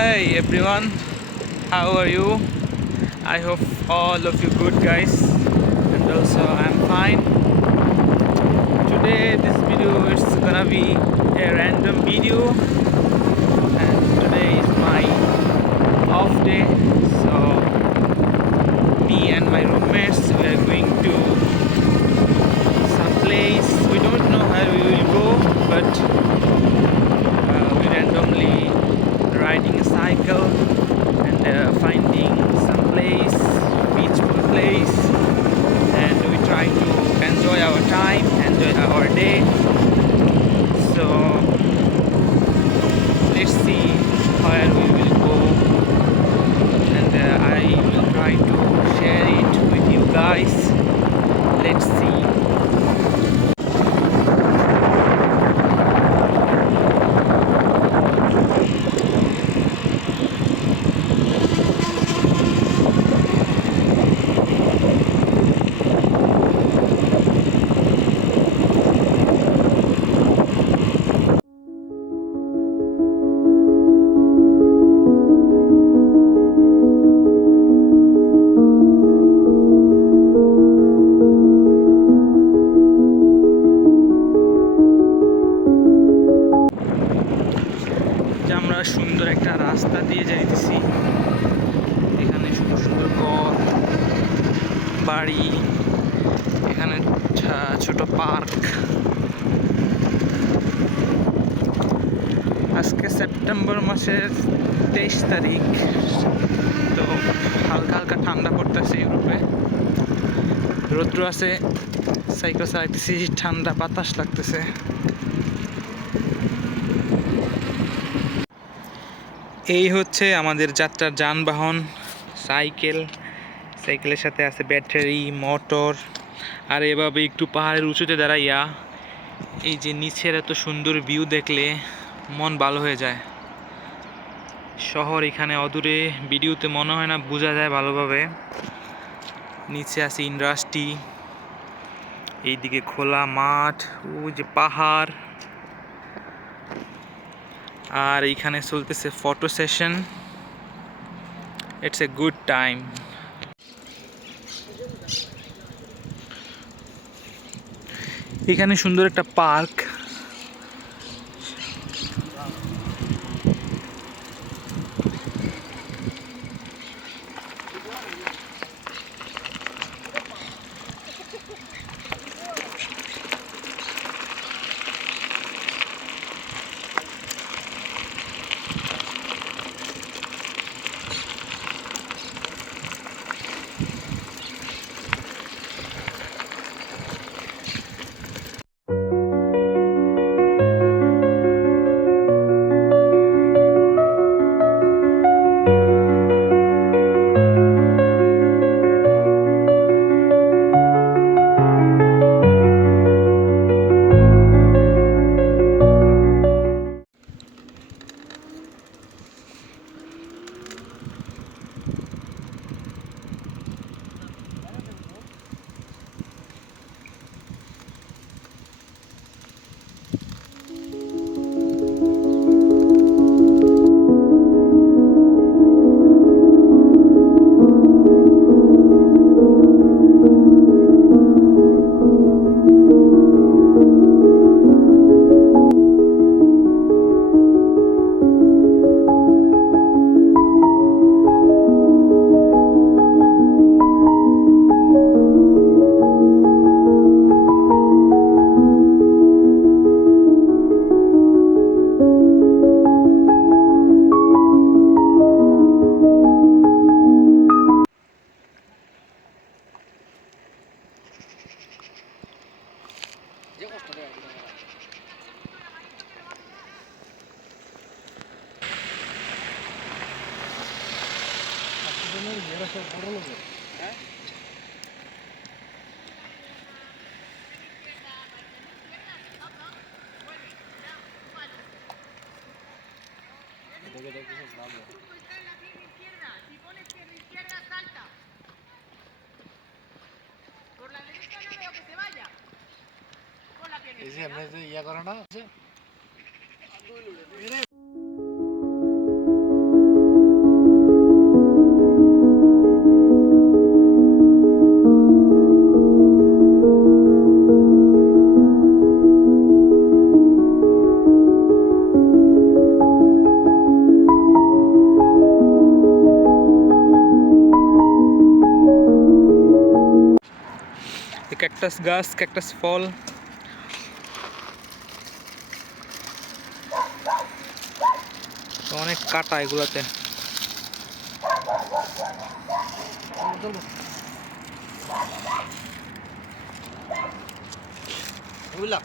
Hey everyone, how are you? I hope all of you good guys and also I'm fine. Today this video is gonna be a random video and today is my off day so me and my roommates we are going to some place we don't know where we will go but uh, we randomly riding a cycle and uh, finding some place, peaceful place, and we try to enjoy our time, enjoy our day. So let's see যে আমরা সুন্দর একটা রাস্তা দিয়ে যাইতেছি। এখানে সুন্দর সুন্দর ঘর, বাড়ি, এখানে ছোট পার্ক। আজকে সেপ্টেম্বর মাসের তেইশ তারিখ, তো হালকা হালকা ঠান্ডা পড়তেছে ইউরোপে। রৌদ্র আছে সাইকেল চালাইতেছি ঠান্ডা, বাতাস লাগতেছে। এই হচ্ছে আমাদের যাত্রার যানবাহন, সাইকেল। সাইকেলের সাথে আছে ব্যাটারি, মোটর। আর এভাবে একটু পাহাড়ের উঁচুতে দাঁড়াইয়া এই যে নিচের এত সুন্দর ভিউ দেখলে মন ভালো হয়ে যায়। শহর এখানে অদূরে, ভিডিওতে মনে হয় না, বোঝা যায় ভালোভাবে। নিচে আছে ইন্ডাস্ট্রি, এইদিকে খোলা মাঠ, ওই যে পাহাড়। আর এইখানে চলতেছে photo session it's a good time এখানে সুন্দর একটা park Si pones pierna izquierda, salta. Por la derecha no veo que se vaya. এই যে এমনি যে ইয়া করে না ক্যাকটাস গাছ ক্যাকটাস ফল অনেক কাটা এগুলাতে। বুঝলাম।